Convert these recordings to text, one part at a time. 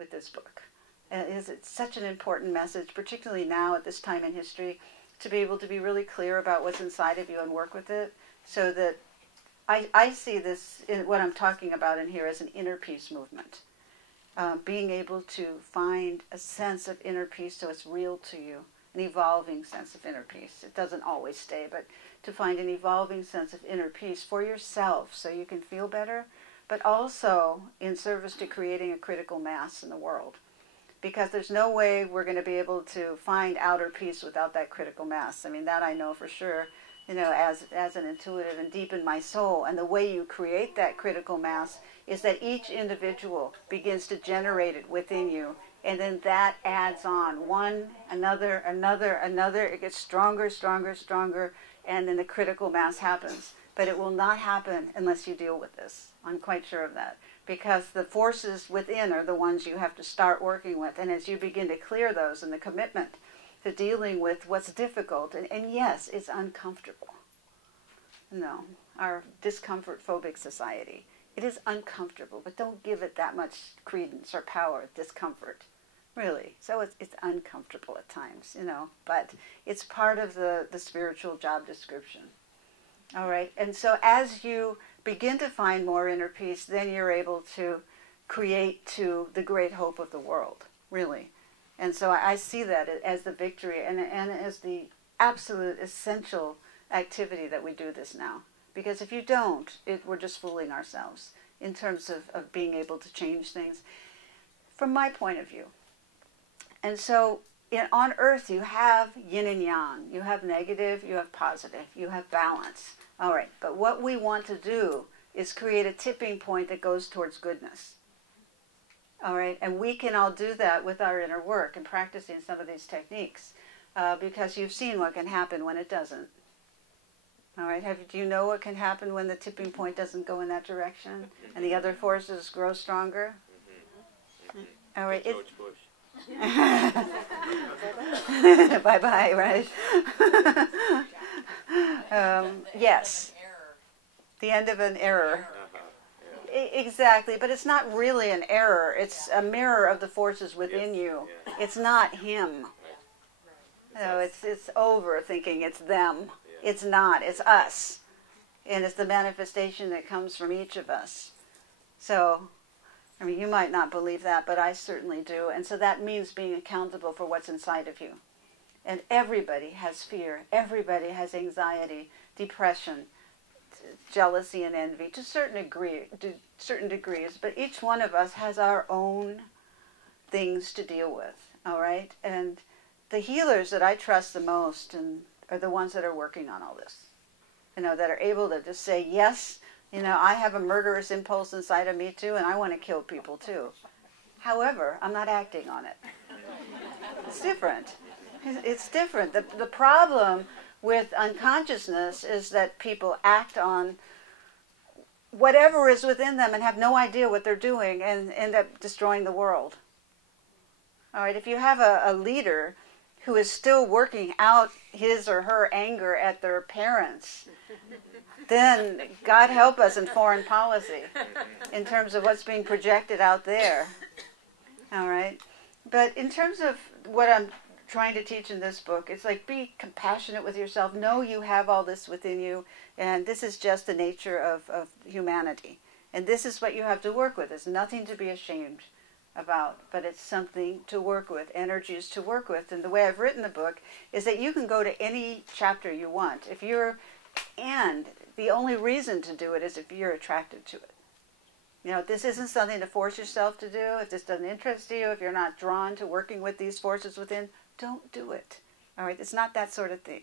with this book. It's such an important message, particularly now at this time in history, to be able to be really clear about what's inside of you and work with it, so that I see this, in what I'm talking about in here, as an inner peace movement. Being able to find a sense of inner peace so it's real to you, an evolving sense of inner peace. It doesn't always stay, but to find an evolving sense of inner peace for yourself so you can feel better, but also in service to creating a critical mass in the world. Because there's no way we're going to be able to find outer peace without that critical mass. I mean, that I know for sure, as an intuitive and deep in my soul. And the way you create that critical mass is that each individual begins to generate it within you. And then that adds on one, another. It gets stronger, stronger, stronger. And then the critical mass happens. But it will not happen unless you deal with this. I'm quite sure of that. Because the forces within are the ones you have to start working with. And as you begin to clear those, and the commitment to dealing with what's difficult, and yes, it's uncomfortable. No, our discomfort-phobic society, it is uncomfortable, but don't give it that much credence or power, discomfort, really. So it's uncomfortable at times, but it's part of the spiritual job description. All right, and so as you begin to find more inner peace, then you're able to create to the great hope of the world, really. And so I see that as the victory and as the absolute essential activity that we do this now. Because if you don't, we're just fooling ourselves in terms of being able to change things from my point of view. And so on Earth you have yin and yang. You have negative, you have positive, you have balance. All right, but what we want to do is create a tipping point that goes towards goodness. All right, and we can all do that with our inner work and practicing some of these techniques, because you've seen what can happen when it doesn't. All right, do you know what can happen when the tipping point doesn't go in that direction and the other forces grow stronger? All right. George Bush. Bye-bye, right? Yes. The end of an error. Exactly, but it's not really an error. It's a mirror of the forces within you. It's not him. No, it's overthinking. It's them. It's not. It's us. And it's the manifestation that comes from each of us. So, I mean, you might not believe that, but I certainly do. And so that means being accountable for what's inside of you. And everybody has fear. Everybody has anxiety, depression, jealousy and envy to certain degrees, but each one of us has our own things to deal with, all right? And the healers that I trust the most are the ones that are working on all this, that are able to just say, yes, I have a murderous impulse inside of me too, and I want to kill people too. However, I'm not acting on it. It's different. It's different. The problem with unconsciousness is that people act on whatever is within them and have no idea what they're doing and end up destroying the world. All right, if you have a leader who is still working out his or her anger at their parents, then God help us in foreign policy in terms of what's being projected out there. All right, but in terms of what I'm trying to teach in this book, it's like, be compassionate with yourself. Know you have all this within you, and this is just the nature of humanity. And this is what you have to work with. It's nothing to be ashamed about, but it's something to work with, energies to work with. And the way I've written the book is that you can go to any chapter you want. And the only reason to do it is if you're attracted to it. If this isn't something to force yourself to do, if this doesn't interest you, if you're not drawn to working with these forces within, don't do it. All right, it's not that sort of thing.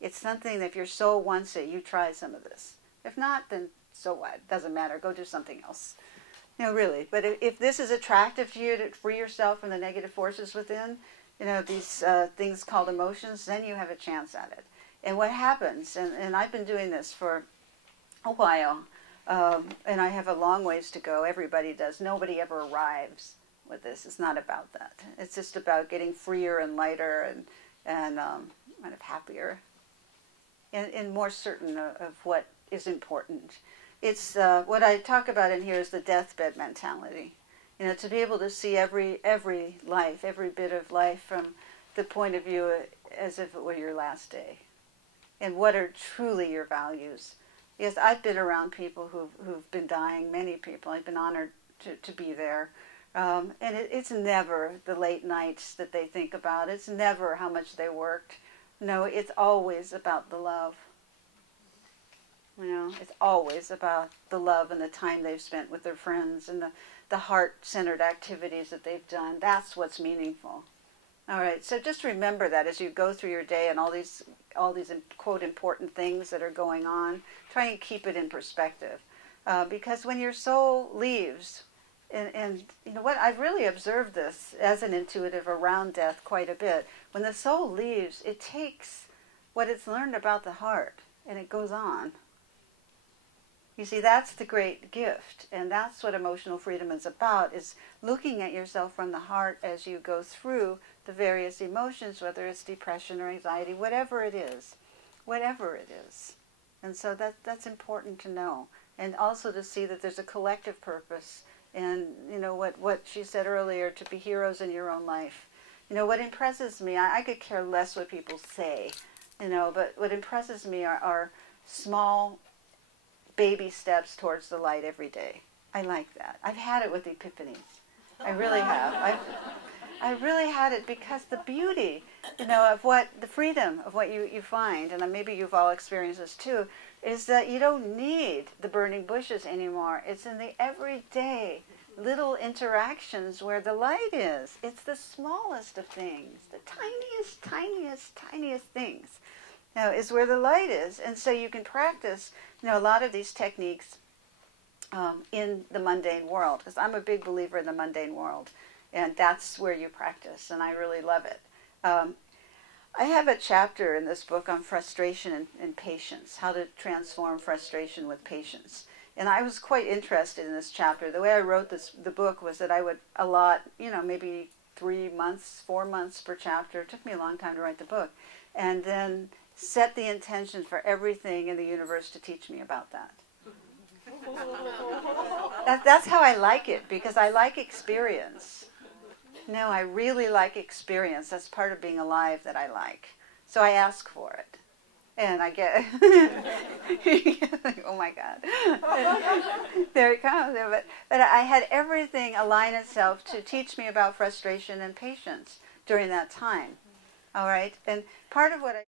It's something that if your soul wants it, you try some of this. If not, then so what? It doesn't matter. Go do something else. Really. But if this is attractive to you to free yourself from the negative forces within, these things called emotions, then you have a chance at it. And what happens, and I've been doing this for a while, and I have a long ways to go. Everybody does. Nobody ever arrives with this. It's not about that. It's just about getting freer and lighter and kind of happier and more certain of what is important. It's what I talk about in here is the deathbed mentality. You know, to be able to see every life, every bit of life from the point of view as if it were your last day. And what are truly your values? Yes, I've been around people who've been dying, many people. I've been honored to be there. And it's never the late nights that they think about. It's never how much they worked. No, it's always about the love. You know, it's always about the love and the time they've spent with their friends and the heart-centered activities that they've done. That's what's meaningful. All right, so just remember that as you go through your day and all these quote important things that are going on. Try and keep it in perspective, because when your soul leaves, and you know what, I've really observed this as an intuitive around death quite a bit. When the soul leaves, it takes what it's learned about the heart and it goes on. You see, that's the great gift, and that's what emotional freedom is about, is looking at yourself from the heart as you go through the various emotions, whether it's depression or anxiety, whatever it is. And so that's important to know, and also to see that there's a collective purpose, and you know what she said earlier, to be heroes in your own life. You know, what impresses me, I could care less what people say, you know, but what impresses me are small baby steps towards the light every day. I like that. I've had it with epiphanies. I really have. I really had it, because the beauty, you know, of the freedom of what you find, and maybe you've all experienced this too, is that you don't need the burning bushes anymore. It's in the everyday little interactions where the light is. It's the smallest of things, the tiniest things. Now, is where the light is. And so you can practice, you know, a lot of these techniques in the mundane world, because I'm a big believer in the mundane world, and that's where you practice, and I really love it. I have a chapter in this book on frustration and patience, how to transform frustration with patience. And I was quite interested in this chapter. The way I wrote the book was that I would allot, you know, maybe 3 months, 4 months per chapter. It took me a long time to write the book. And then set the intention for everything in the universe to teach me about that. That's how I like it, because I like experience. No, I really like experience. That's part of being alive that I like. So I ask for it. And I get, oh my God, there it comes. But I had everything align itself to teach me about frustration and patience during that time. All right, and part of what I